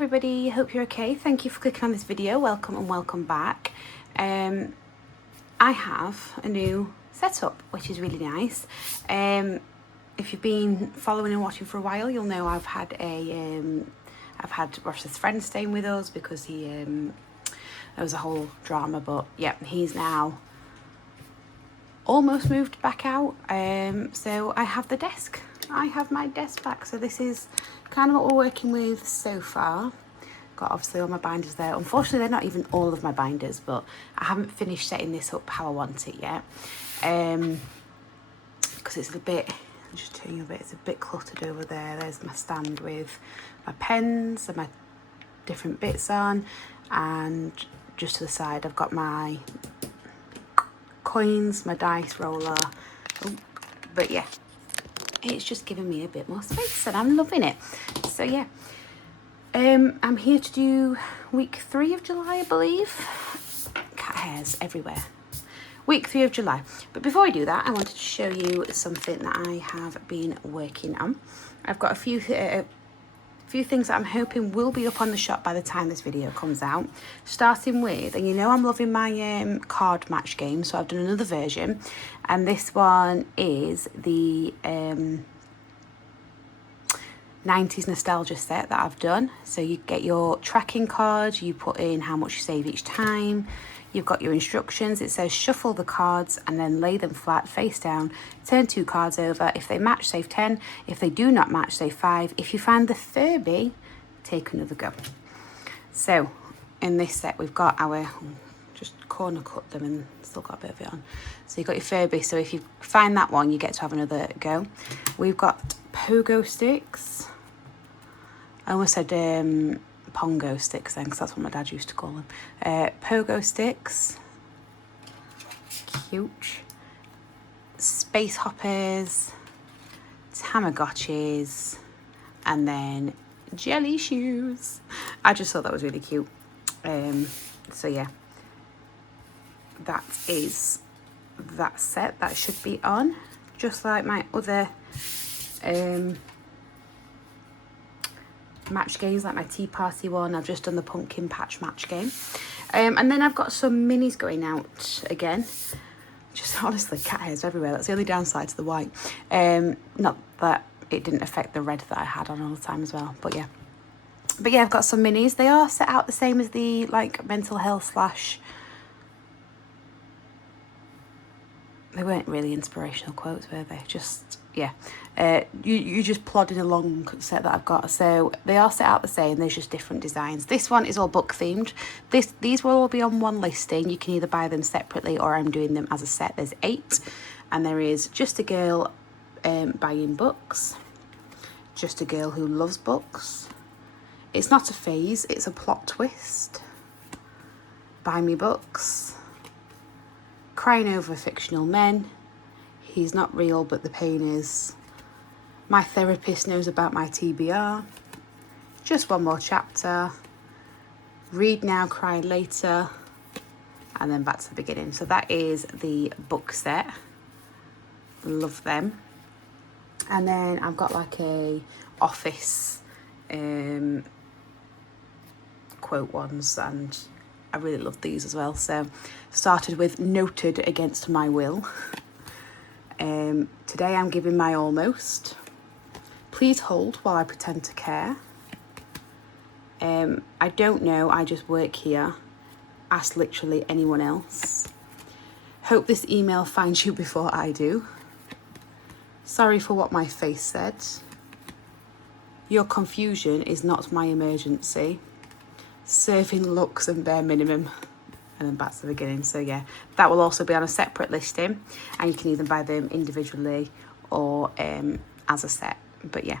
everybody, hope you're okay. Thank you for clicking on this video. Welcome and welcome back. I have a new setup, which is really nice. If you've been following and watching for a while, you'll know I've had Ross's friend staying with us because there was a whole drama, but yeah, he's now almost moved back out. So I have the desk. I have my desk back. So this is kind of what we're working with so far. Got obviously all my binders there. Unfortunately, they're not even all of my binders, but I haven't finished setting this up how I want it yet. Because it's a bit, I'll just tell you a bit, it's a bit cluttered over there. There's my stand with my pens and my different bits on, and just to the side I've got my coins, my dice roller. But yeah, it's just giving me a bit more space and I'm loving it. So yeah, I'm here to do week 3 of July, I believe. Cat hairs everywhere. Week 3 of July. But before I do that, I wanted to show you something that I have been working on. I've got a few things that I'm hoping will be up on the shop by the time this video comes out. Starting with, and you know I'm loving my card match game, so I've done another version, and this one is the 90s nostalgia set that I've done. So you get your tracking card, you put in how much you save each time, you've got your instructions. It says shuffle the cards and then lay them flat face down, turn 2 cards over. If they match, save 10. If they do not match, save 5. If you find the Furby, take another go. So in this set we've got our, just corner cut them and still got a bit of it on. So you've got your Furby, so if you find that one, you get to have another go. We've got pogo sticks. I almost said pongo sticks then, because that's what my dad used to call them. Pogo sticks. Cute. Space hoppers. Tamagotchis. And then jelly shoes. I just thought that was really cute. So yeah, that is that set. That should be on, just like my other match games, like my tea party one. I've just done the pumpkin patch match game, and then I've got some minis going out again. Just honestly, cat hairs everywhere. That's the only downside to the white. Not that it didn't affect the red that I had on all the time as well, but yeah, I've got some minis. They are set out the same as the like mental health / they weren't really inspirational quotes, were they? Just, yeah. You just plodding along set that I've got. So they are set out the same. There's just different designs. This one is all book themed. These will all be on one listing. You can either buy them separately or I'm doing them as a set. There's 8. And there is Just a Girl Buying Books. Just a Girl Who Loves Books. It's Not a Phase, It's a Plot Twist. Buy Me Books. Crying Over Fictional Men. He's Not Real But the Pain Is. My Therapist Knows About My TBR. Just One More Chapter. Read Now, Cry Later. And then back to the beginning. So that is the book set. Love them. And then I've got like a office quote ones, and I really love these as well. So started with Noted Against My Will. Today I'm giving my almost. Please hold while I pretend to care. I don't know, I just work here. Ask literally anyone else. Hope this email finds you before I do. Sorry for what my face said. Your confusion is not my emergency. Serving looks and bare minimum. And then back to the beginning. So yeah, that will also be on a separate listing, and you can either buy them individually or as a set. But yeah,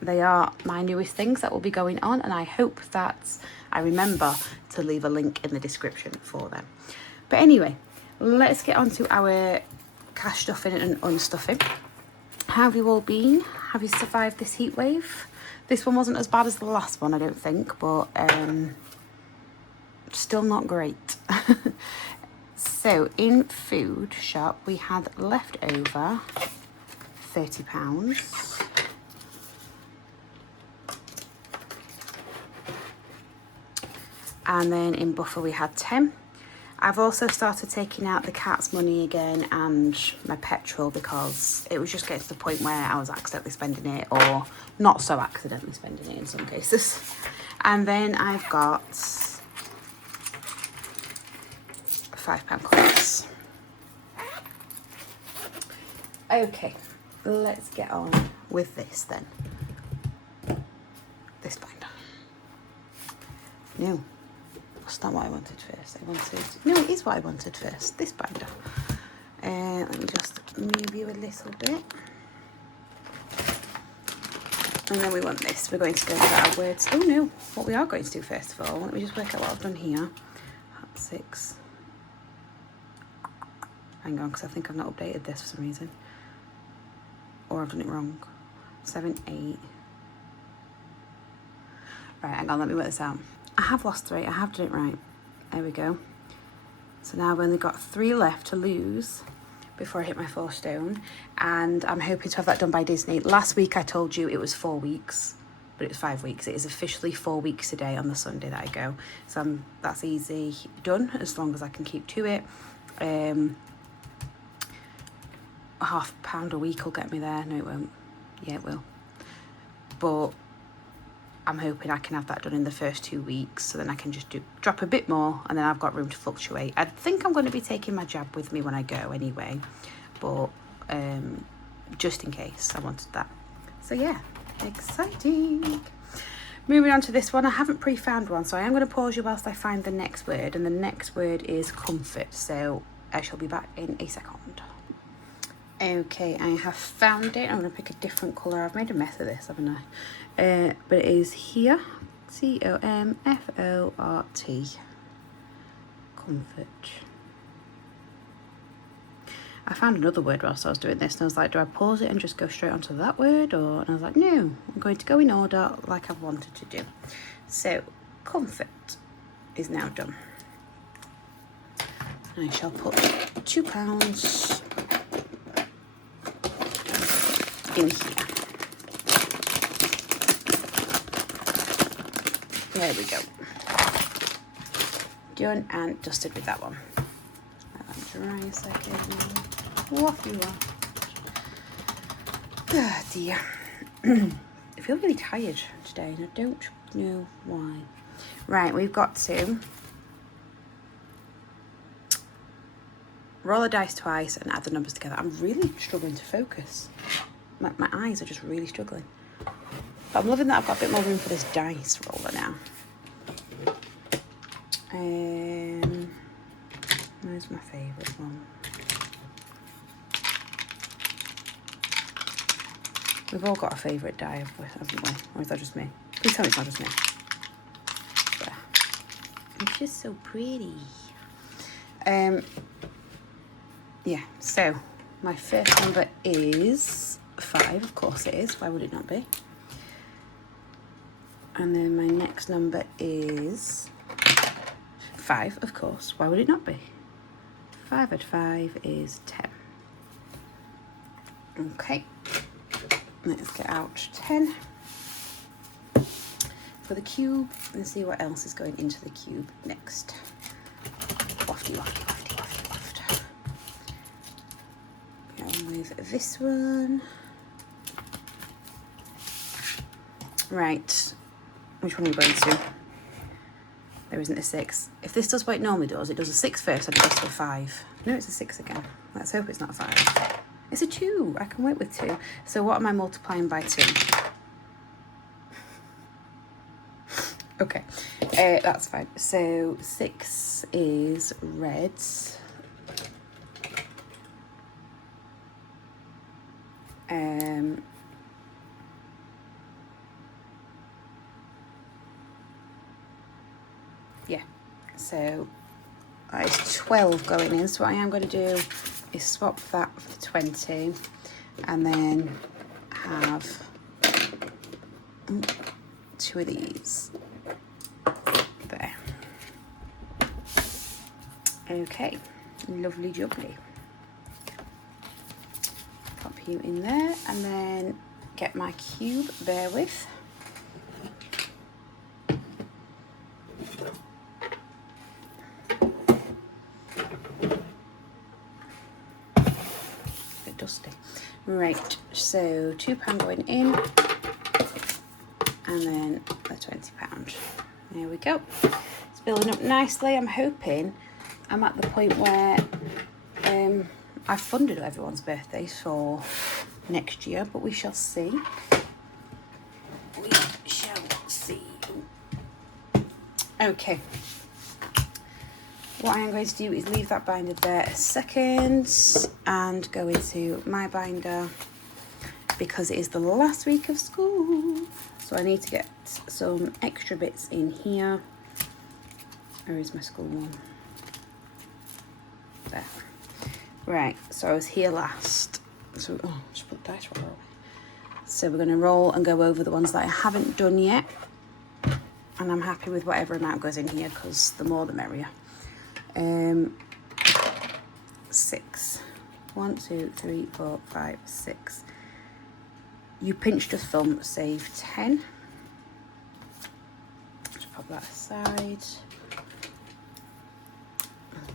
they are my newest things that will be going on, and I hope that I remember to leave a link in the description for them. But anyway, let's get on to our cash stuffing and unstuffing. How have you all been? Have you survived this heat wave? This one wasn't as bad as the last one, I don't think, but still not great. So in food shop, we had leftover £30. And then in buffer we had 10. I've also started taking out the cat's money again and my petrol because it was just getting to the point where I was accidentally spending it, or not so accidentally spending it in some cases. And then I've got £5 coins. Okay, let's get on with this then. This binder. No. That's not what I wanted first. No, it is what I wanted first. This binder. Let me just move you a little bit. And then we want this. We're going to go to our words. Oh no, what we are going to do first of all, let me just work out what I've done here. 6. Hang on, because I think I've not updated this for some reason. Or I've done it wrong. 7, 8. Right, hang on, let me work this out. I have lost 3, I have done it right. There we go. So now I've only got 3 left to lose before I hit my 4 stone. And I'm hoping to have that done by Disney. Last week I told you it was 4 weeks, but it's 5 weeks. It is officially 4 weeks today on the Sunday that I go. So that's easy done, as long as I can keep to it. £0.5 a week will get me there. No, it won't. Yeah, it will. But I'm hoping I can have that done in the first 2 weeks, so then I can just drop a bit more, and then I've got room to fluctuate. I think I'm going to be taking my jab with me when I go anyway, but just in case, I wanted that. So yeah, exciting. Moving on to this one, I haven't pre-found one, so I am going to pause you whilst I find the next word, and the next word is comfort, so I shall be back in a second. Okay, I have found it. I'm going to pick a different colour. I've made a mess of this, haven't I? But it is here. C-O-M-F-O-R-T. Comfort. I found another word whilst I was doing this, and I was like, do I pause it and just go straight onto that word? And I was like, no, I'm going to go in order like I've wanted to do. So, comfort is now done. I shall put £2 in here. There we go. Done and dusted with that one. Let that dry a second now. Off you are. Oh dear. I feel really tired today and I don't know why. Right, we've got to roll the dice twice and add the numbers together. I'm really struggling to focus. My eyes are just really struggling. But I'm loving that I've got a bit more room for this dice roller now. Where's my favourite one? We've all got a favourite die, haven't we? Or is that just me? Please tell me it's not just me. There. It's just so pretty. Yeah, so my first number is 5, of course it is. Why would it not be? And then my next number is 5, of course. Why would it not be? 5 add 5 is 10. Okay. Let's get out 10 for the cube and see what else is going into the cube next. Wafty, wafty, wafty, wafty, waft. Go on with this one. Right. Which one are we going to? There isn't a 6. If this does what it normally does, it does a 6 first and it goes to a 5. No, it's a 6 again. Let's hope it's not a 5. It's a 2. I can work with 2. So what am I multiplying by 2? Okay, that's fine. So 6 is reds. Yeah, so that is 12 going in. So what I am going to do is swap that for the 20 and then have 2 of these. There. Okay, lovely jubbly. Pop you in there and then get my cube, bear with. dusty. Right, so £2 going in, and then the £20. There we go. It's building up nicely. I'm hoping I'm at the point where I've funded everyone's birthdays for next year, but we shall see. We shall see. Okay. What I am going to do is leave that binder there a second and go into my binder because it is the last week of school. So I need to get some extra bits in here. Where is my school one? There. Right, so I was here last. So, just put the dice roller away. So we're going to roll and go over the ones that I haven't done yet. And I'm happy with whatever amount goes in here because the more the merrier. 6. 1, 2, 3, 4, 5, 6. You pinched a thumb, save 10. Just pop that aside.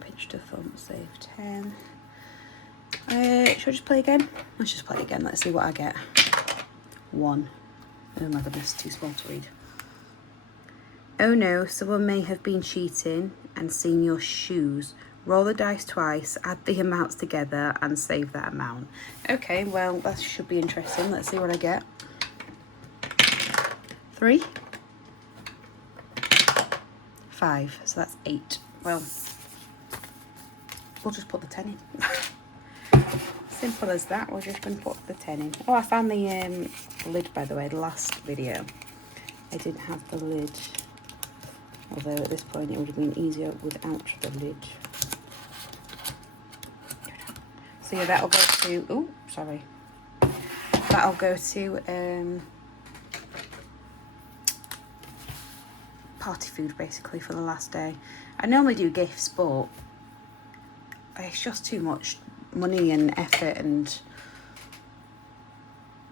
Pinched a thumb, save 10. Should I just play again? Let's just play again. Let's see what I get. 1. Oh my goodness, too small to read. Oh no, someone may have been cheating and seen your shoes. Roll the dice twice, add the amounts together and save that amount. Okay, well, that should be interesting. Let's see what I get. 3. 5, so that's 8. Well, we'll just put the 10 in. Simple as that. We're just going to put the 10 in. Oh, I found the lid, by the way, the last video. I didn't have the lid. Although at this point it would have been easier without the lid. So yeah, that'll go to, oh, sorry. That'll go to party food basically for the last day. I normally do gifts, but it's just too much money and effort, and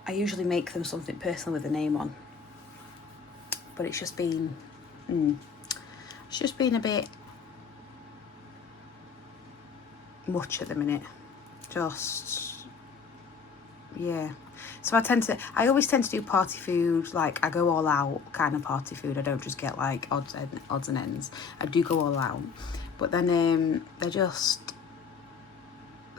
I usually make them something personal with a name on. But it's just been, it's just been a bit much at the minute. Just, yeah. So I always tend to do party food, like I go all out kind of party food. I don't just get like odds and ends. I do go all out. But then they're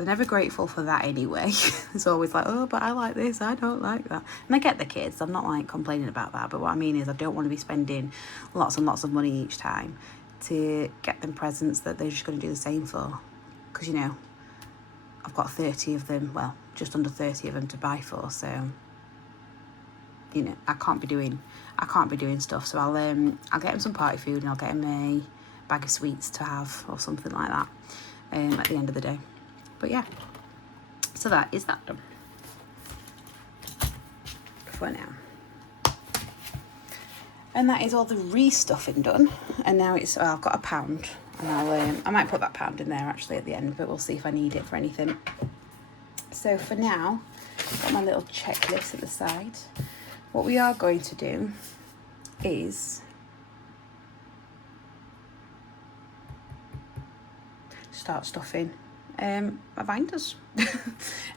never grateful for that anyway. It's always like, oh, but I like this, I don't like that. And I get the kids, I'm not like complaining about that, but what I mean is I don't want to be spending lots and lots of money each time to get them presents that they're just going to do the same for. Because, you know, I've got 30 of them, well, just under 30 of them to buy for, so, you know, I can't be doing stuff. So I'll get them some party food and I'll get them a bag of sweets to have or something like that at the end of the day. But yeah, so that is that done for now. And that is all the restuffing done. And now it's, I've got £1, and I might put that £1 in there actually at the end, but we'll see if I need it for anything. So for now, I've got my little checklist at the side. What we are going to do is start stuffing my binders.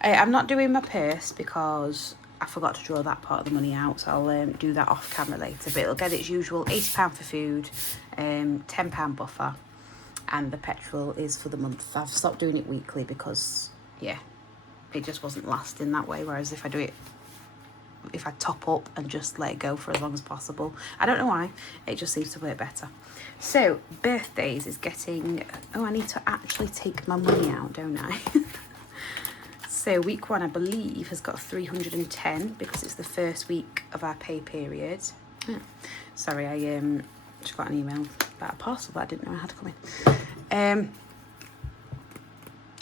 I'm not doing my purse because I forgot to draw that part of the money out, so I'll do that off camera later, but it'll get its usual £80 for food, £10 buffer, and the petrol is for the month. I've stopped doing it weekly because, yeah, it just wasn't lasting that way, whereas if I top up and just let it go for as long as possible, I don't know why, it just seems to work better. So birthdays is getting, oh, I need to actually take my money out, don't I? So week 1, I believe, has got 310 because it's the first week of our pay period. Oh, sorry, I just got an email about a parcel that I didn't know I had to come in.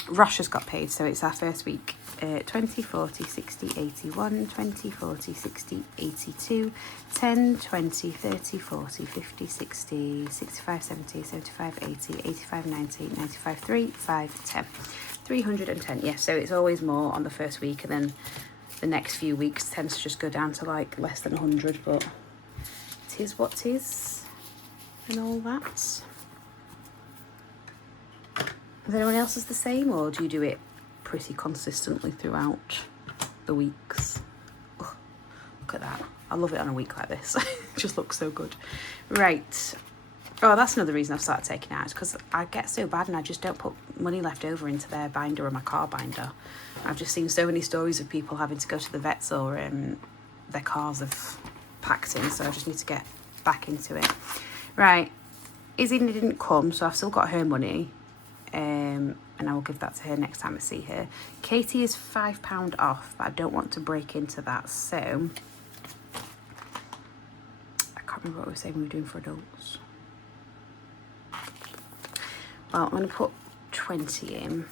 Rosh has got paid, so it's our first week. 20, 40, 60, 81, 20, 40, 60, 82, 10, 20, 30, 40, 50, 60, 65, 70, 75, 80, 85, 90, 95, 3, 5, 10. 310, yeah, so it's always more on the first week, and then the next few weeks tends to just go down to like less than 100, but it is what it is, and all that. Is anyone else's the same, or do you do it pretty consistently throughout the weeks. Ugh, look at that. I love it on a week like this. It just looks so good. Right. Oh, that's another reason I've started taking out, because I get so bad and I just don't put money left over into their binder or my car binder. I've just seen so many stories of people having to go to the vets or their cars have packed in, so I just need to get back into it. Right, Izzy didn't come, so I've still got her money, and I will give that to her next time I see her. Katie is £5 off, but I don't want to break into that, so I can't remember what we were saying we were doing for adults. Well, I'm going to put 20 in.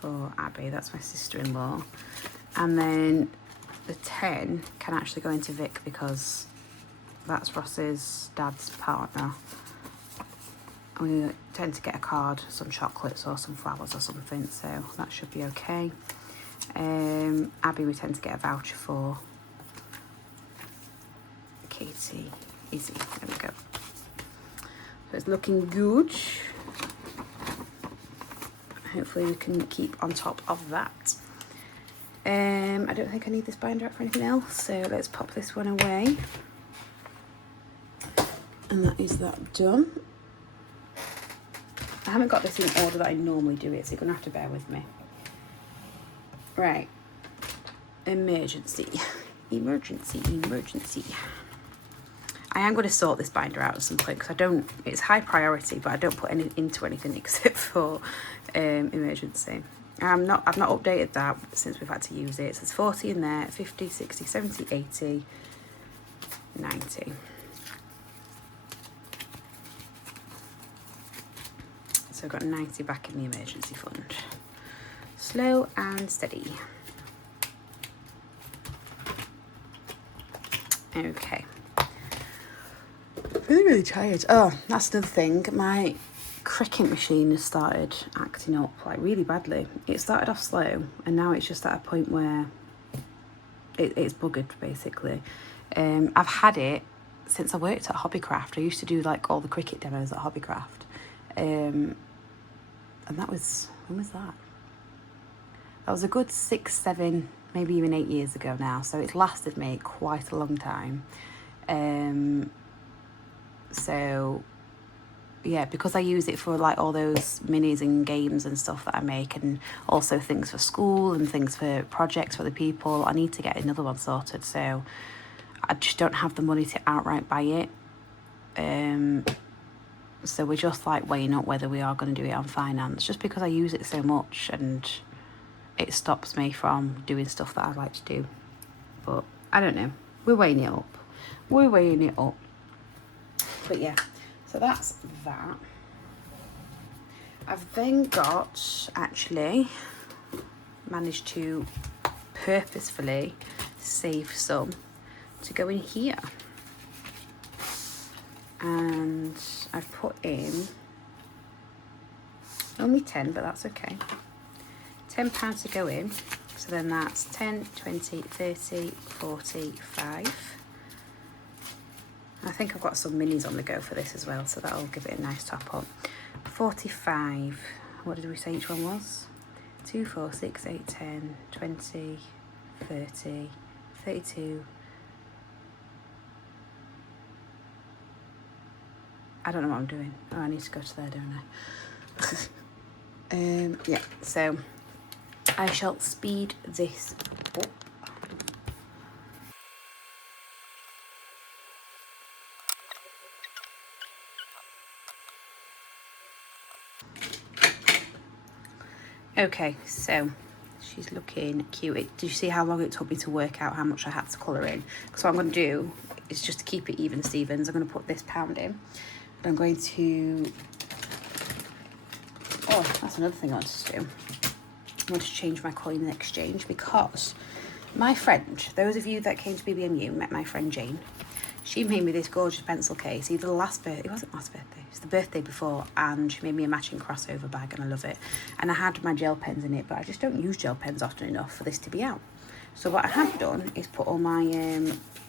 For Abby, that's my sister-in-law. And then the 10 can actually go into Vic because that's Ross's dad's partner. We tend to get a card, some chocolates or some flowers or something, so that should be okay. Abby we tend to get a voucher for. Katie, Izzy, there we go. So it's looking good. Hopefully we can keep on top of that. I don't think I need this binder up for anything else, so let's pop this one away. And that is that done. I haven't got this in order that I normally do it, so you're going to have to bear with me. Right. Emergency. Emergency. I am going to sort this binder out at some point because it's high priority, but I don't put any into anything except for emergency. I've not updated that since we've had to use it. So there's 40 in there, 50, 60, 70, 80, 90. So I've got 90 back in the emergency fund. Slow and steady. Okay. I'm really tired. Oh, that's another thing. My Cricut machine has started acting up like really badly. It started off slow and now it's just at a point where it's buggered basically. I've had it since I worked at Hobbycraft. I used to do like all the Cricut demos at Hobbycraft. And that was, when was that? That was a good 6, 7, maybe even 8 years ago now. So it's lasted me quite a long time. So yeah, because I use it for like all those minis and games and stuff that I make, and also things for school and things for projects for the people, I need to get another one sorted. So I just don't have the money to outright buy it. So we're just like weighing up whether we are going to do it on finance, just because I use it so much and it stops me from doing stuff that I like to do. But I don't know. We're weighing it up. But yeah, so that's that. I've then got, actually, managed to purposefully save some to go in here. And I've put in only 10, but that's okay. £10 to go in. So then that's 10, 20, 30, 45. I think I've got some minis on the go for this as well, so that'll give it a nice top up. 45. What did we say each one was? 2, 4, 6, 8, 10, 20, 30, 32. I don't know what I'm doing. Oh, I need to go to there, don't I? Yeah, so I shall speed this up. Okay, so she's looking cute. Did you see how long it took me to work out how much I had to colour in? So what I'm going to do is just to keep it even Stevens, I'm going to put this £1 in. I'm going to, oh, that's another thing I want to do. I want to change my coin in exchange because my friend, those of you that came to BBMU met my friend Jane. She made me this gorgeous pencil case, either the last birthday, it wasn't last birthday, it was the birthday before, and she made me a matching crossover bag and I love it. And I had my gel pens in it, but I just don't use gel pens often enough for this to be out. So what I have done is put all my,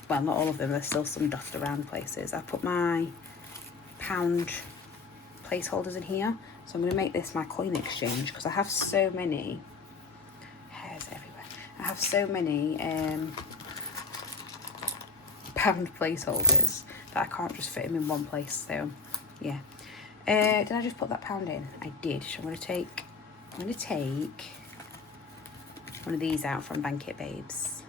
well, not all of them, there's still some dotted around places. I put my pound placeholders in here. So I'm going to make this my coin exchange because I have so many hairs everywhere. I have so many pound placeholders that I can't just fit them in one place. So yeah. Did I just put that pound in? I did. So I'm going to take one of these out from Bank It Babes.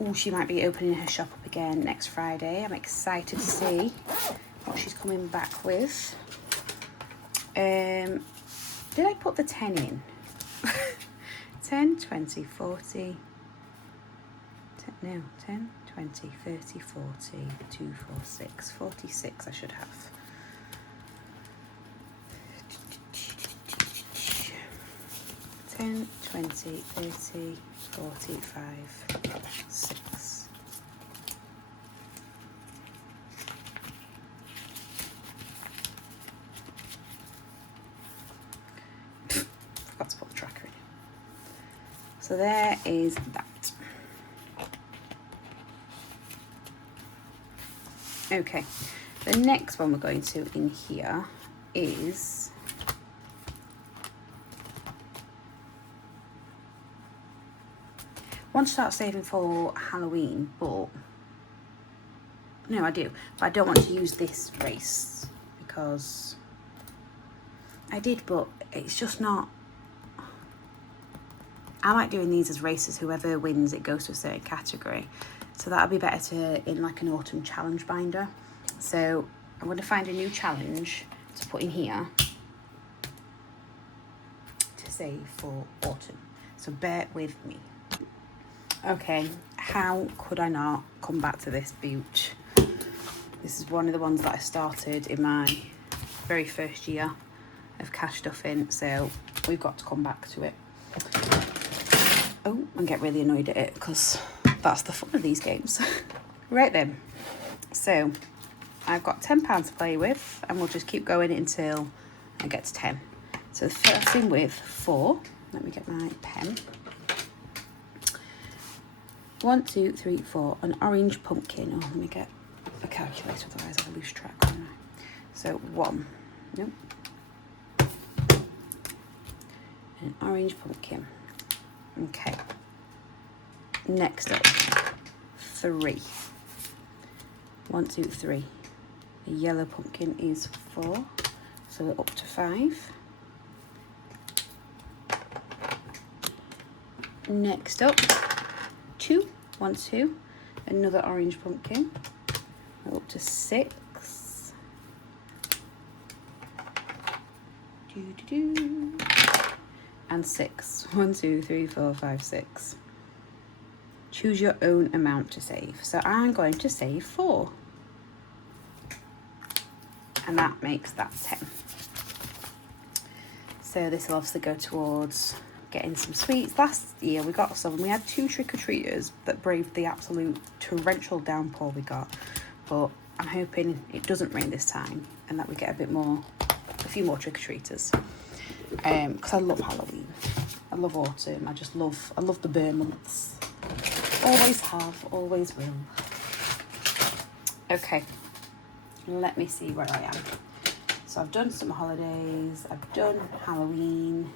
Oh, she might be opening her shop up again next Friday. I'm excited to see what she's coming back with. Did I put the 10 in? 10, 20, 40. 10, 20, 30, 40, 2, 4, 6. 46 I should have. 10, 20, 30, 45, 6. Forgot to put the tracker in. So there is that. Okay, the next one we're going to in here is I want to start saving for Halloween, but no, I do, but I don't want to use this race because I did, but it's just not. I like doing these as races. Whoever wins, it goes to a certain category. So that'll be better to in like an autumn challenge binder. So I'm going to find a new challenge to put in here to save for autumn. So bear with me. Okay, how could I not come back to this boot? This is one of the ones that I started in my very first year of cash stuffing, so we've got to come back to it. Oh, and get really annoyed at it because that's the fun of these games. Right then, so I've got £10 to play with and we'll just keep going until I get to 10. So the first thing with 4, let me get my pen. 1, 2, 3, 4, an orange pumpkin. Oh, let me get a calculator, otherwise I'll lose track, won't I? So 1, nope. An orange pumpkin. Okay. Next up, 3. 1, 2, 3. A yellow pumpkin is 4, so we're up to 5. Next up, 2, 1, 2, another orange pumpkin. We're up to 6. And 6. 1, 2, 3, 4, 5, 6. Choose your own amount to save. So I'm going to save 4. And that makes that 10. So this will obviously go towards getting some sweets. Last year we got some. We had 2 trick-or-treaters that braved the absolute torrential downpour we got. But I'm hoping it doesn't rain this time and that we get a few more trick-or-treaters. Because I love Halloween. I love autumn. I love the burn months. Always have, always will. Okay, let me see where I am. So I've done some holidays, I've done Halloween.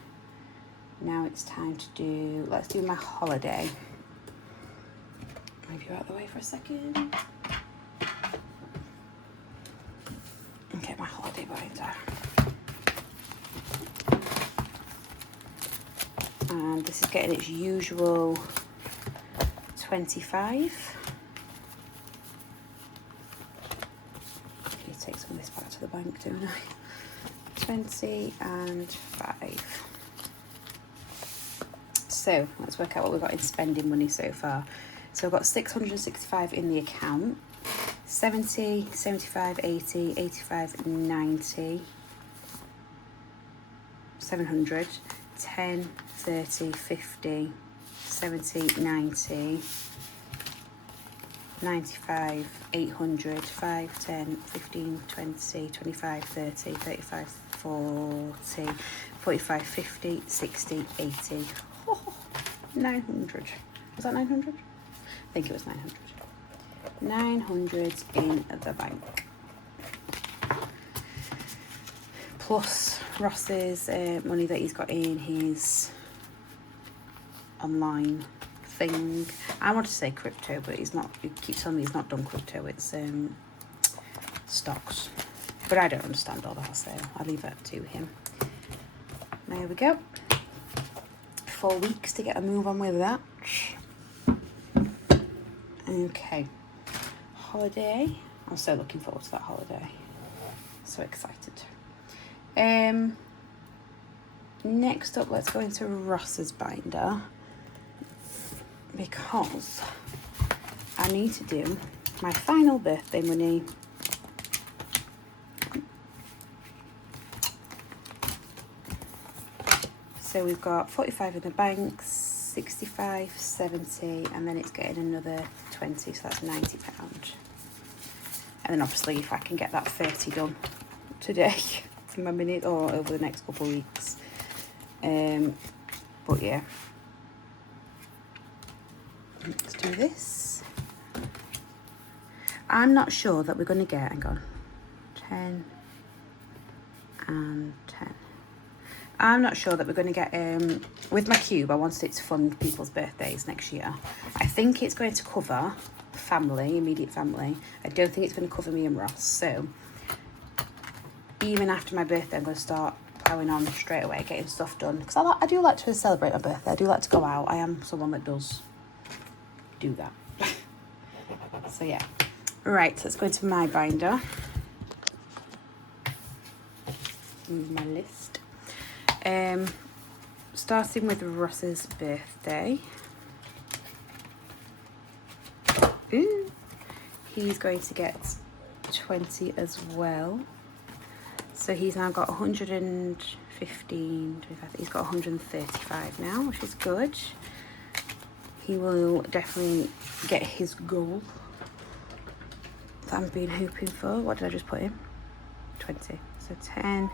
Now it's time to let's do my holiday. Move you out of the way for a second. And get my holiday binder. And this is getting its usual 25. Take some of this back to the bank, don't I? 20 and 5. So let's work out what we've got in spending money so far. So I've got 665 in the account. 70, 75, 80, 85, 90. 700. 10, 30, 50, 70, 90. 95, 800, 5, 10, 15, 20, 25, 30, 35, 40, 45, 50, 60, 80. Oh, 900. Was that 900? I think it was 900. 900 in the bank. plus Ross's money that he's got in his online thing. I want to say crypto, but he's not. He keeps telling me he's not done crypto. It's stocks, but I don't understand all that, so I'll leave that to him. There we go. 4 weeks to get a move on with that. Okay, holiday. I'm so looking forward to that holiday. So excited. Next up, let's go into Ross's binder, because I need to do my final birthday money. So we've got 45 in the bank, 65, 70, and then it's getting another 20, so that's £90. And then obviously if I can get that 30 done today for my minute or over the next couple of weeks. But yeah. Let's do this. I'm not sure that we're going to get, hang on, 10 and 10. I'm not sure that we're going to get, with my cube, I wanted it to fund people's birthdays next year. I think it's going to cover family, immediate family. I don't think it's going to cover me and Ross. So even after my birthday, I'm going to start ploughing on straight away, getting stuff done. Because I do like to celebrate my birthday. I do like to go out. I am someone that does do that. So yeah. Right, so let's go into my binder. Move my list. Starting with Ross's birthday. Ooh, he's going to get 20 as well. So he's now got 115, he's got 135 now, which is good. He will definitely get his goal that I've been hoping for. What did I just put in? 20. So 10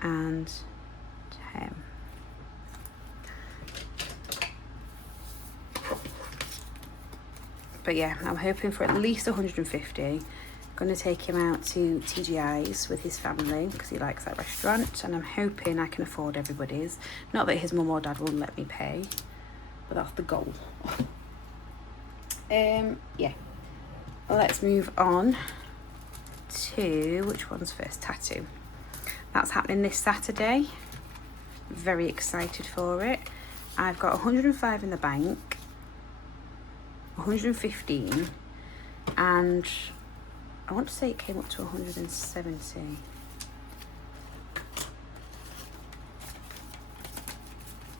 and 10. But yeah, I'm hoping for at least 150. Going to take him out to TGI's with his family because he likes that restaurant, and I'm hoping I can afford everybody's. Not that his mum or dad won't let me pay, but that's the goal. Yeah. Well, let's move on to, which one's first? Tattoo. That's happening this Saturday. Very excited for it. I've got 105 in the bank, 115, and I want to say it came up to 170.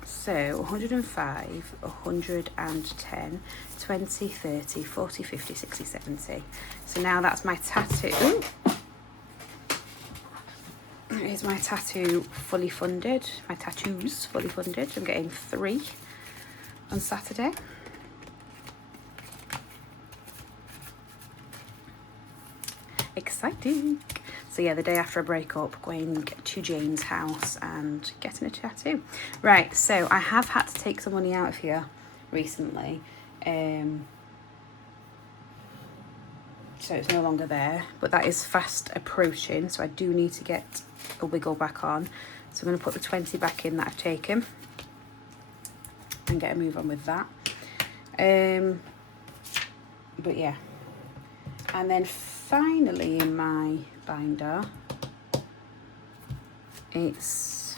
So 105, 110, 20, 30, 40, 50, 60, 70. So now that's my tattoo. Ooh. Here's my tattoo fully funded. My tattoos fully funded. I'm getting 3 on Saturday. Exciting. So yeah, the day after a breakup, going to Jane's house and getting a tattoo. Right, so I have had to take some money out of here recently. So it's no longer there, but that is fast approaching, so I do need to get a wiggle back on. So I'm going to put the 20 back in that I've taken and get a move on with that. But yeah. And then finally in my binder, it's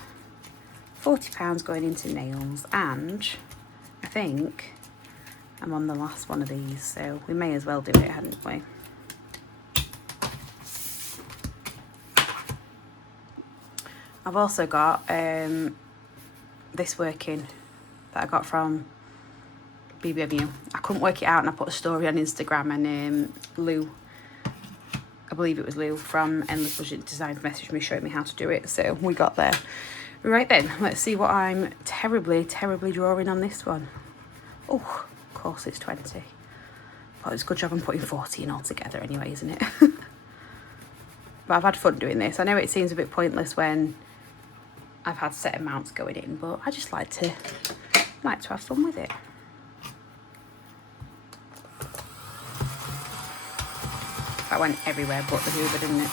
£40 going into nails, and I think I'm on the last one of these, so we may as well do it, hadn't we? I've also got this working that I got from BBW. I couldn't work it out and I put a story on Instagram, and Lou, I believe it was Lou from Endless Budget Design, messaged me showing me how to do it, so we got there. Right then, let's see what I'm terribly drawing on this one. Oh, of course it's 20. But it's a good job I'm putting 40 in altogether anyway, isn't it? But I've had fun doing this. I know it seems a bit pointless when I've had set amounts going in, but I just like to have fun with it. That went everywhere but the Hoover, didn't it?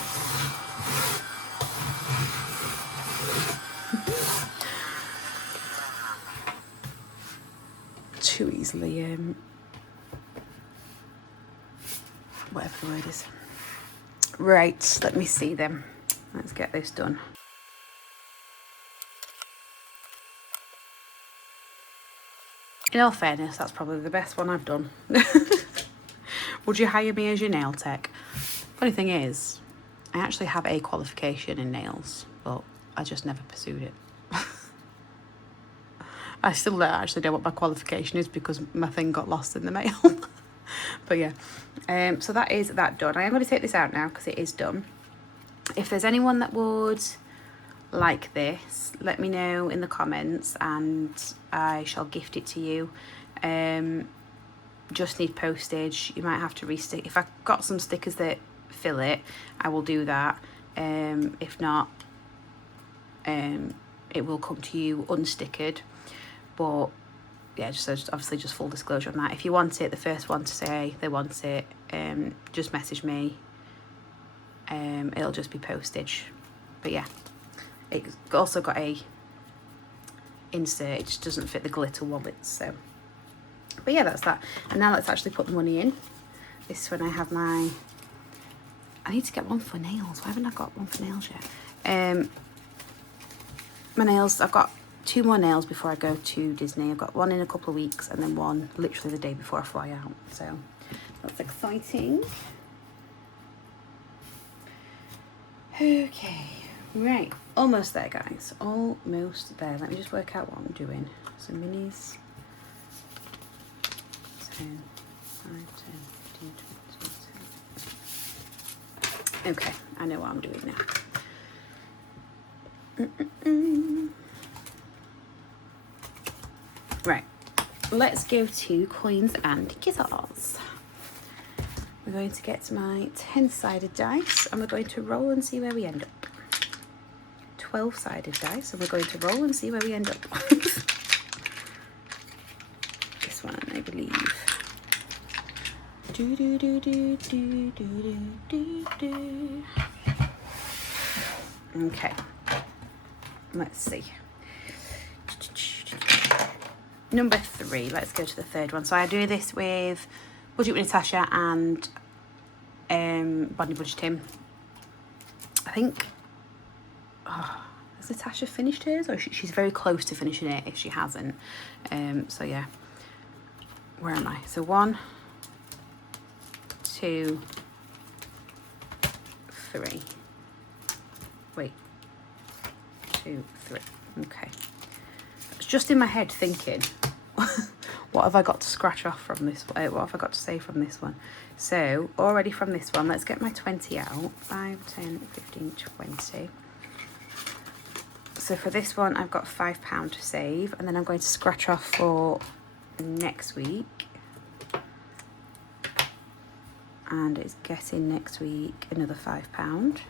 easily, whatever the word is. Right, let me see them. Let's get this done. In all fairness, that's probably the best one I've done. Would you hire me as your nail tech? Funny thing is, I actually have a qualification in nails, but I just never pursued it. I still don't actually know what my qualification is because my thing got lost in the mail. But yeah, so that is that done. I am going to take this out now because it is done. If there's anyone that would like this, let me know in the comments and I shall gift it to you. Just need postage. You might have to restick. If I've got some stickers that fill it, I will do that. If not, it will come to you unstickered. But yeah, just obviously just full disclosure on that. If you want it, the first one to say they want it, just message me. It'll just be postage. But yeah, it's also got a insert. It just doesn't fit the glitter wallets. So, but yeah, that's that. And now let's actually put the money in. This is when I have my. I need to get one for nails. Why haven't I got one for nails yet? My nails. I've got 2 more nails before I go to Disney. I've got one in a couple of weeks and then one literally the day before I fly out. So that's exciting. Okay, right, almost there, guys. Almost there. Let me just work out what I'm doing. So minis. 10, 5, 10, 15, 20. Okay, I know what I'm doing now. Right, let's go to coins and guitars. We're going to get my 10-sided dice and we're going to roll and see where we end up. 12-sided dice and we're going to roll and see where we end up. This one, I believe. Do do do do do do do do. Okay, let's see. Number 3, let's go to the third one. So I do this with Budget with Natasha and Body Budgeting. I think, has Natasha finished hers? Or she's very close to finishing it if she hasn't. So yeah, where am I? So 1, 2, 3. Wait, 2, 3. Okay. I was just in my head thinking, what have I got to scratch off from this? What have I got to say from this one? So already from this one, let's get my 20 out. 5, 10, 15, 20. So for this one, I've got £5 to save, and then I'm going to scratch off for next week. And it's getting next week another £5,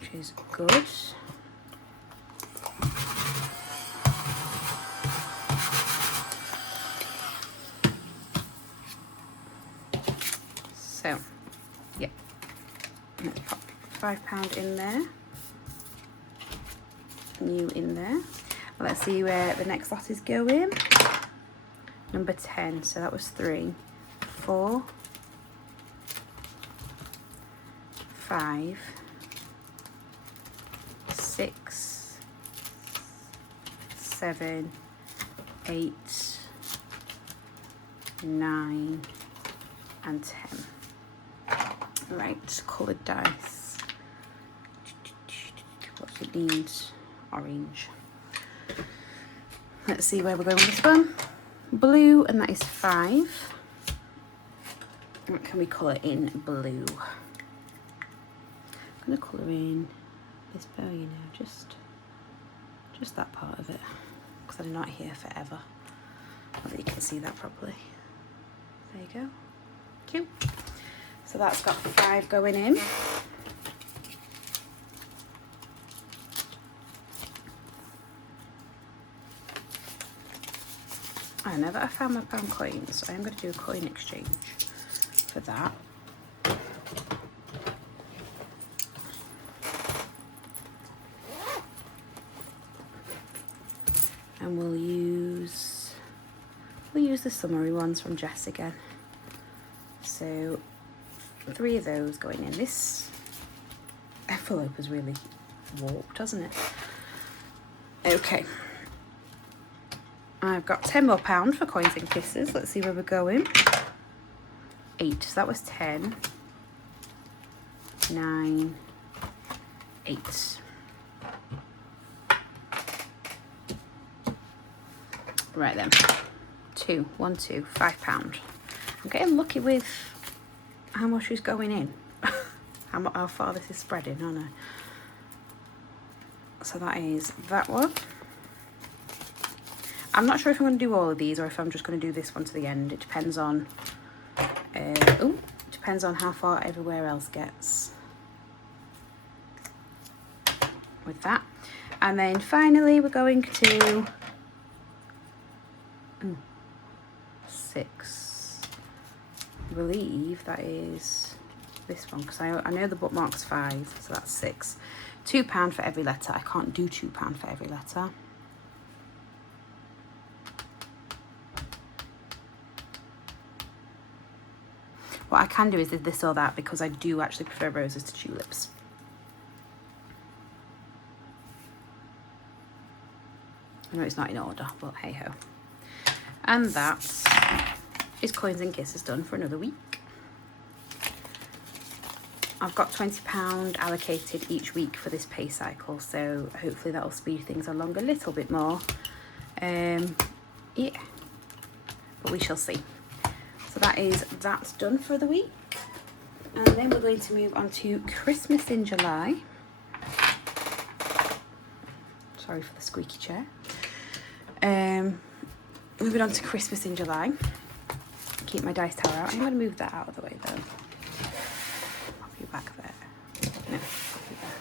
which is good. So, yeah, let's pop £5 in there, new in there. Let's see where the next lot is going. Number 10, so that was 3, 4, 5, 6, 7, 8, 9, and 10. Right, coloured dice. What do it need? Orange. Let's see where we're going with this one. Blue, and that is 5. What can we colour in blue? I'm going to colour in this bow, you know, just that part of it, because I'm not here forever. Not that you can see that properly. There you go. Cute. So that's got 5 going in. I know that I found my pound coins, so I'm going to do a coin exchange for that. And we'll use use the summary ones from Jess again. So 3 of those going in. This envelope is really warped, hasn't it? Okay. I've got £10 more for Coins and Kisses. Let's see where we're going. 8, so that was 10. 9, 8. Right then. 2, 1, 2, £5. I'm getting lucky with how much is going in. how far this is spreading, aren't I? So that is that one. I'm not sure if I'm going to do all of these or if I'm just going to do this one to the end. It depends on depends on how far everywhere else gets with that. And then finally we're going to 6. I believe that is this one, because I know the bookmark's 5, so that's 6. £2 for every letter. I can't do £2 for every letter. What I can do is this or that, because I do actually prefer roses to tulips. I know it's not in order, but hey ho. And that is Coins and Kisses done for another week. I've got £20 allocated each week for this pay cycle, so hopefully that will speed things along a little bit more. Yeah, but we shall see. So that's done for the week, and then we're going to move on to Christmas in July. Sorry for the squeaky chair. Moving on to Christmas in July. Keep my dice tower out. I'm going to move that out of the way though. Pop you back there. No, pop you there.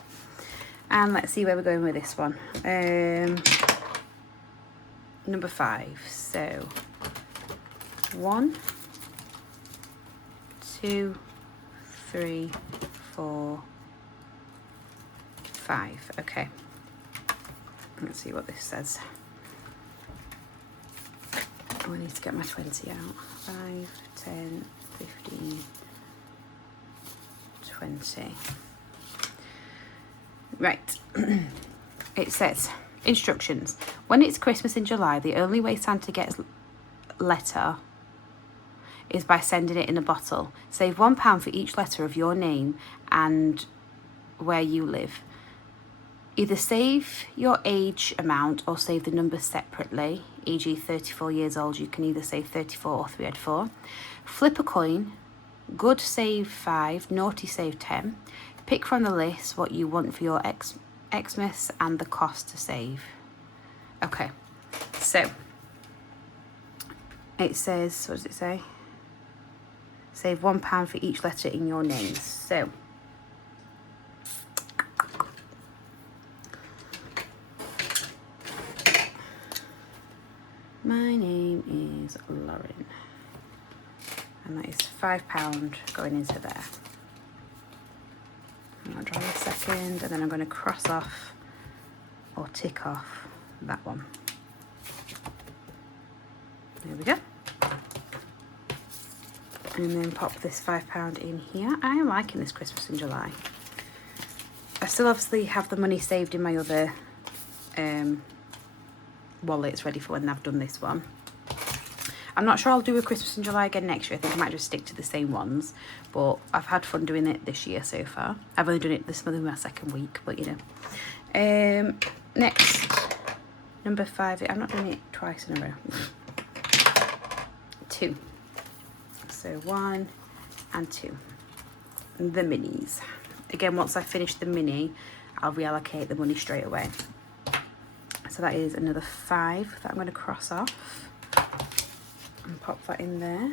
And let's see where we're going with this one. Number 5. So 1, 2, 3, 4, 5. Okay. Let's see what this says. Oh, I need to get my 20 out. 5, 10, 15, 20. Right. It says, instructions. When it's Christmas in July, the only way Santa gets letter is by sending it in a bottle. Save £1 for each letter of your name and where you live. Either save your age amount or save the numbers separately, e.g. 34 years old, you can either save 34 or 384. Flip a coin, good save 5, naughty save 10. Pick from the list what you want for your Xmas and the cost to save. Okay, so it says, what does it say? Save £1 for each letter in your name. So my name is Lauren, and that is £5 going into there. I'm going to draw a second, and then I'm going to cross off or tick off that one. There we go. And then pop this £5 in here. I am liking this Christmas in July. I still obviously have the money saved in my other wallets ready for when I've done this one. I'm not sure I'll do a Christmas in July again next year. I think I might just stick to the same ones, but I've had fun doing it this year so far. I've only done it this month in my 2nd week, but you know. Next, number 5. I'm not doing it twice in a row. 2. So 1 and 2. The minis. Again, once I finish the mini, I'll reallocate the money straight away. So that is another 5 that I'm going to cross off and pop that in there.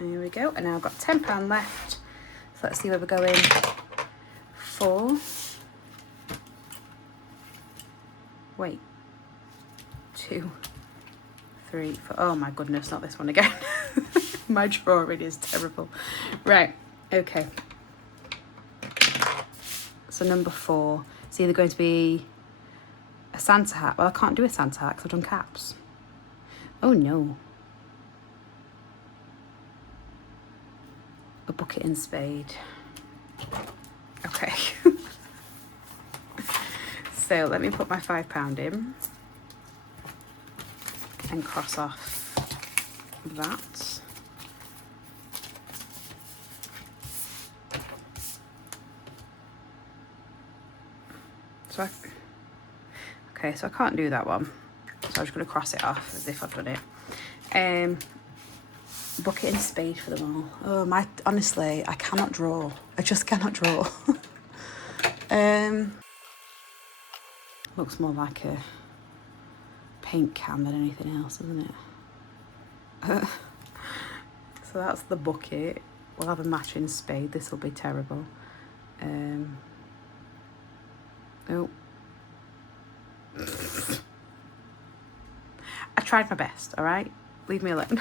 There we go. And now I've got £10 left. So let's see where we're going. 4. Wait. 2, 3, 4. Oh my goodness, not this one again. My drawing is terrible. Right. Okay. So number 4. It's either going to be A Santa hat. Well, I can't do a Santa hat because I've done caps. Oh no. A bucket and spade. Okay. So let me put my £5 in and cross off that. So I can't do that one. So I'm just going to cross it off as if I've done it. Bucket and spade for them all. Oh, honestly, I cannot draw. I just cannot draw. Looks more like a paint can than anything else, doesn't it? So that's the bucket. We'll have a matching spade. This will be terrible. Oh. I tried my best, all right? Leave me alone.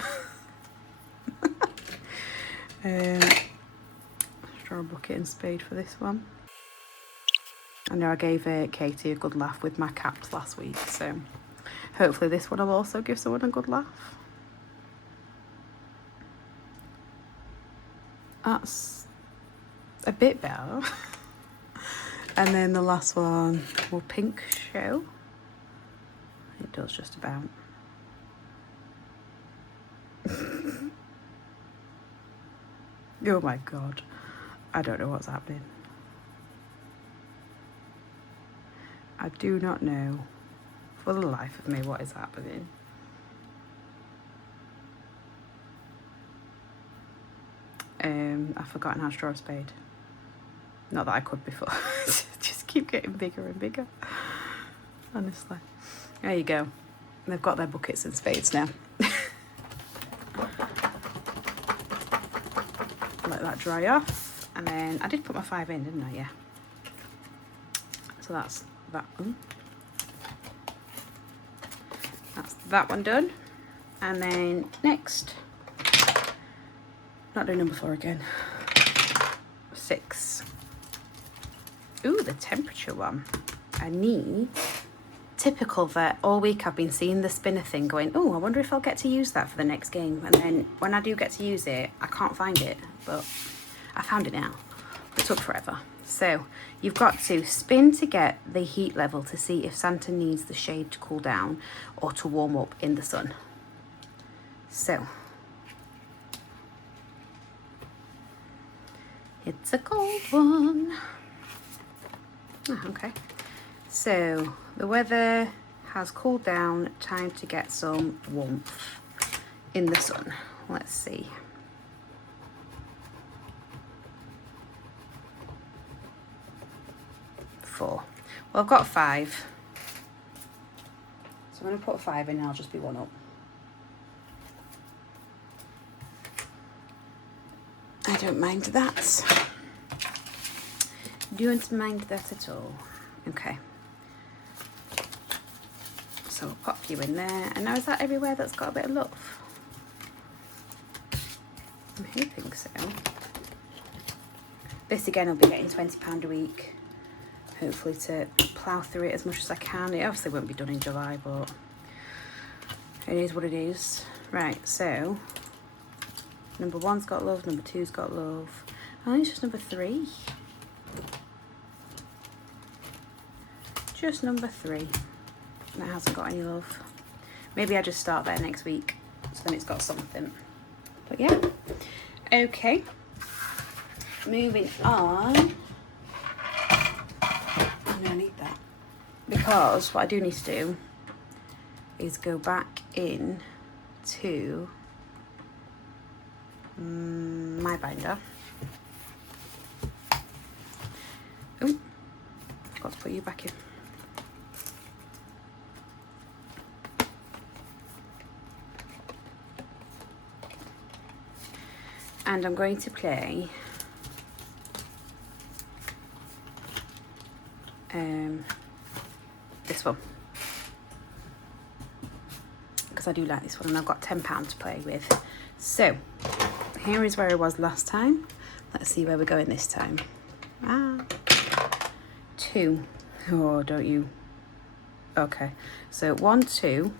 Draw a bucket and spade for this one. I know I gave Katie a good laugh with my caps last week, so hopefully this one will also give someone a good laugh. That's a bit better. And then the last one will pink show. It does just about. Oh my god. I don't know what's happening. I do not know for the life of me what is happening. I've forgotten how to draw a spade. Not that I could before. Just keep getting bigger and bigger. Honestly. There you go. They've got their buckets and spades now. Let that dry off. And then I did put my 5 in, didn't I? Yeah. So that's that one. That's that one done. And then next, not doing number 4 again. 6. Ooh, the temperature one. I need, typical that all week I've been seeing the spinner thing going, oh, I wonder if I'll get to use that for the next game. And then when I do get to use it, I can't find it, but I found it now. It took forever. So you've got to spin to get the heat level to see if Santa needs the shade to cool down or to warm up in the sun. So it's a cold one. Oh, okay. So the weather has cooled down, time to get some warmth in the sun. Let's see. Well, I've got 5. So I'm going to put 5 in and I'll just be 1 up. I don't mind that. Don't mind that at all. Okay. So I'll pop you in there. And now is that everywhere that's got a bit of love? I'm hoping so. This again will be getting £20 a week. Hopefully to plough through it as much as I can. It obviously won't be done in July, but it is what it is. Right, so number 1's got love, number 2's got love. I think it's just number 3. Just number 3. That hasn't got any love. Maybe I just start there next week, so then it's got something. But yeah, okay. Moving on. I need that because what I do need to do is go back in to my binder. Oh, forgot to put you back in. And I'm going to play this one because I do like this one and I've got £10 to play with. So here is where I was last time. Let's see where we're going this time. 2. Oh, don't you Okay, so 1, 2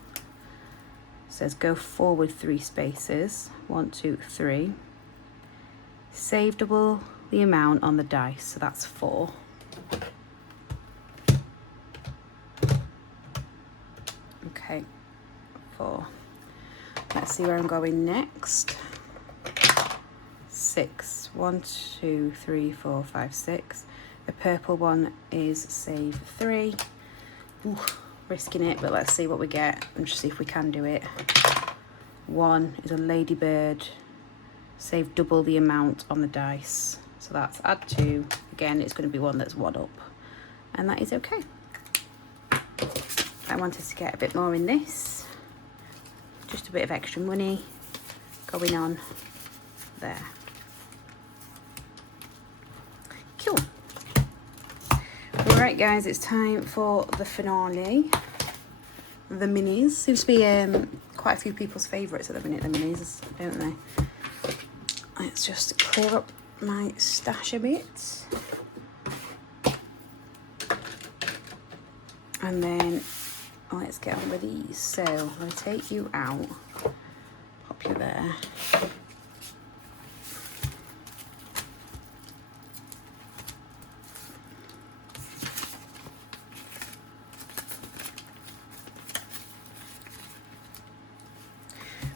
says go forward 3 spaces. 1, 2, 3. Save double the amount on the dice, so that's 4. Okay, 4. Let's see where I'm going next. 6. 1, 2, 3, 4, 5, 6. The purple one is save 3. Ooh, risking it, but let's see what we get and just see if we can do it. 1 is a ladybird. Save double the amount on the dice. So that's add 2. Again, it's going to be one that's 1 up. And that is okay. I wanted to get a bit more in this. Just a bit of extra money going on there. Cool. Alright guys, it's time for the finale. The minis. Seems to be quite a few people's favourites at the minute, the minis, don't they? Let's just clear up my stash a bit. And then let's get on with these. So I'm going to take you out, pop you there.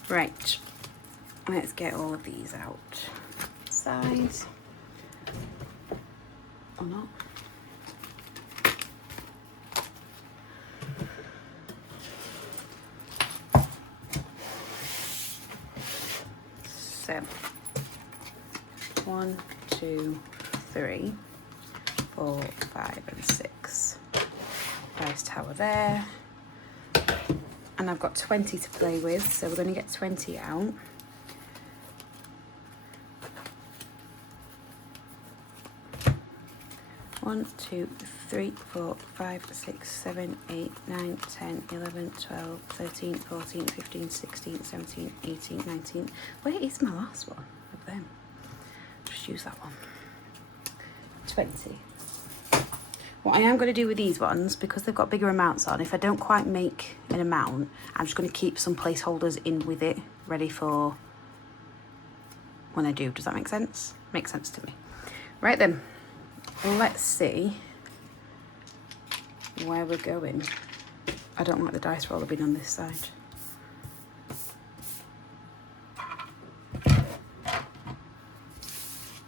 Right, let's get all of these out. Size or not. So 1, 2, 3, 4, 5 and 6. Dice tower there. And I've got 20 to play with, so we're going to get 20 out. One, 2, 3, 4, 5, 6, 7, 8, 9, 10, 11, 12, 13, 14, 15, 16, 17, 18, 19. Where is my last one of them? Just use that one. 20. What I am going to do with these ones, because they've got bigger amounts on, if I don't quite make an amount, I'm just going to keep some placeholders in with it, ready for when I do. Does that make sense? Makes sense to me. Right then, let's see where we're going. I don't like the dice roller being on this side.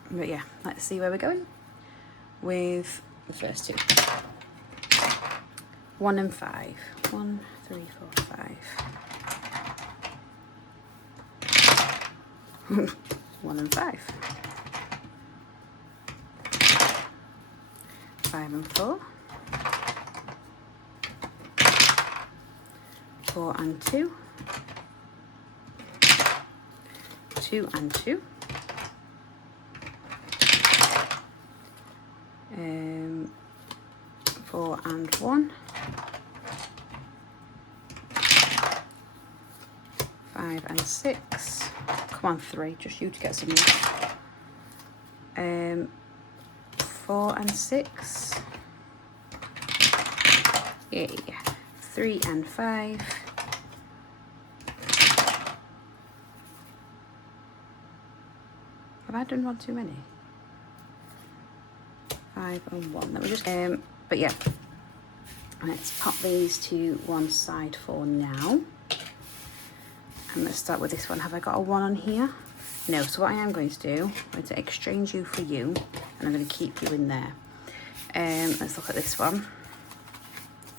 But yeah, let's see where we're going with the first two. 1 and 5. 1, 3, 4, 5. 1 and 5. 5 and 4. 4 and 2. 2 and 2. 4 and 1. 5 and 6. Come on, 3. Just you to get some. 4 and 6. Yeah. 3 and 5. Have I done one too many? 5 and 1. Let me just but yeah, let's pop these to one side for now. And let's start with this one. Have I got a 1 on here? No. So what I am going to do, I'm going to exchange you for you, and I'm going to keep you in there. Let's look at this one.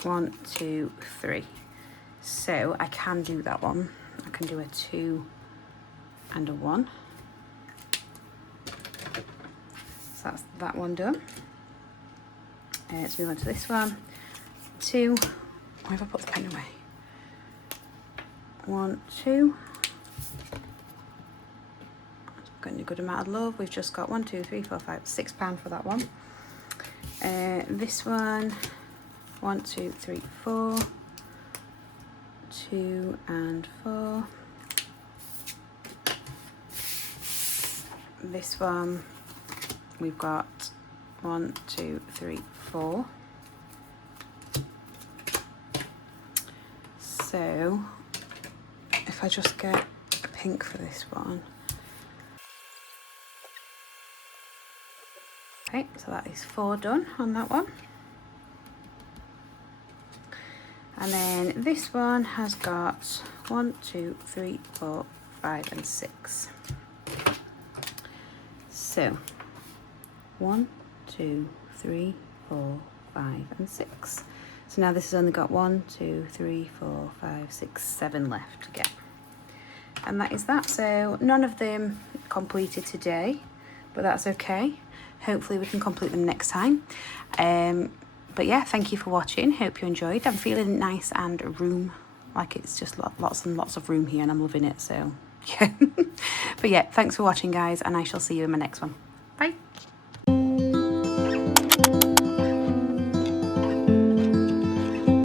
1, 2, 3. So I can do that one. I can do a 2 and a 1. So that's that one done. Let's move on to this one. 2. Where have I put the pen away? 1, 2. Getting a good amount of love. We've just got 1, 2, 3, 4, 5, £6 for that one. This one. 1, 2, 3, 4. 2 and 4. This one. We've got 1, 2, 3, 4. So if I just get a pink for this one. Okay, so that is 4 done on that one. And then this one has got 1, 2, 3, 4, 5 and 6. So 1, 2, 3, 4, 5 and 6. So now this has only got 1, 2, 3, 4, 5, 6, 7 left to get. And that is that. So none of them completed today, but that's okay. Hopefully we can complete them next time. But yeah, thank you for watching. Hope you enjoyed. I'm feeling nice and room, like it's just lots and lots of room here, and I'm loving it. So yeah. But yeah, thanks for watching, guys, and I shall see you in my next one. Bye.